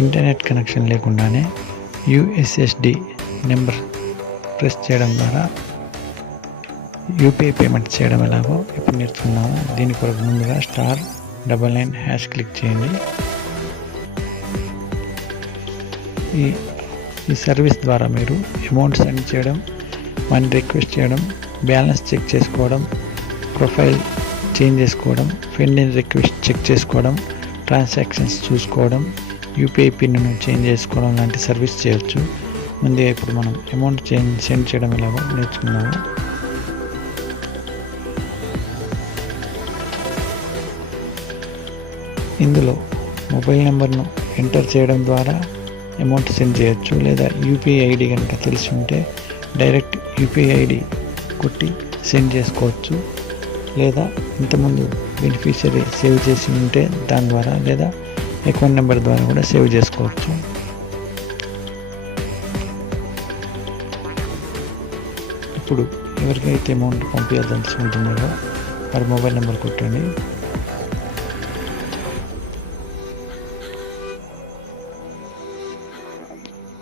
Internet connection లేకుండానే USSD number press చేయడం ద్వారా యూపీఐ పేమెంట్ చేయడం ఎలాగో ఇప్పుడు నేర్చుకున్నాము. దీని కొరకు ముందుగా *99# క్లిక్ చేయండి. ఈ సర్వీస్ ద్వారా మీరు అమౌంట్ సెండ్ చేయడం, మనీ రిక్వెస్ట్ చేయడం, బ్యాలెన్స్ చెక్ చేసుకోవడం, ప్రొఫైల్ చేంజ్ చేసుకోవడం, ఫ్రెండ్ రిక్వెస్ట్ చెక్ చేసుకోవడం, ట్రాన్సాక్షన్స్ చూసుకోవడం, యూపీఐ పిన్ను చేంజ్ చేసుకోవడం లాంటి సర్వీస్ చేయొచ్చు. ముందుగా ఇప్పుడు మనం అమౌంట్ సెండ్ చేయడం ఎలాగో నేర్చుకున్నాము. ఇందులో మొబైల్ నెంబర్ను ఎంటర్ చేయడం ద్వారా అమౌంట్ సెండ్ చేయొచ్చు. లేదా యూపీఐ ఐడి కనుక తెలిసి ఉంటే డైరెక్ట్ యూపీఐ ఐడి కొట్టి సెండ్ చేసుకోవచ్చు. లేదా ఇంతకుముందు బెనిఫిషియరీ సేవ్ చేసి ఉంటే దాని ద్వారా, లేదా అకౌంట్ నెంబర్ ద్వారా కూడా సేవ్ చేసుకోవచ్చు. ఇప్పుడు ఎవరికైతే అమౌంట్ పంపించాల్సి ఉంటుందో వారి మొబైల్ నెంబర్ కొట్టండి.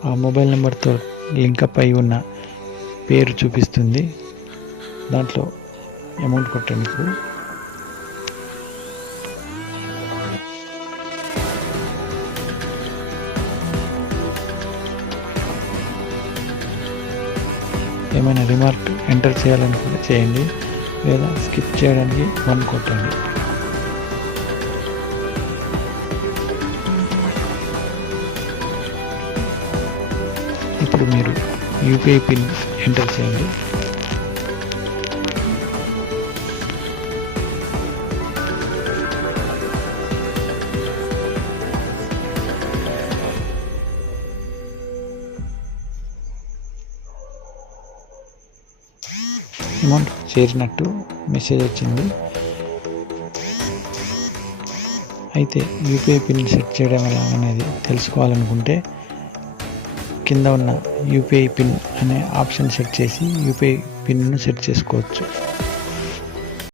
ఆ మొబైల్ నెంబర్తో లింకప్ అయి ఉన్న పేరు చూపిస్తుంది, దాంట్లో అమౌంట్ కొట్టండి. ఇప్పుడు ఏమైనా రిమార్క్ ఎంటర్ చేయాలనుకుంటే చేయండి, లేదా స్కిప్ చేయడానికి 1 కొట్టండి. ఇప్పుడు మీరు యూపీఐ పిన్ ఎంటర్ చేయండి. అమౌంట్ చేరినట్టు మెసేజ్ వచ్చింది. అయితే యూపీఐ పిన్ సెట్ చేయడం ఎలా అనేది తెలుసుకోవాలనుకుంటే కింద ఉన్న యూపీఐ పిన్ అనే ఆప్షన్ సెట్ చేసి యూపీఐ పిన్ను సెట్ చేసుకోవచ్చు.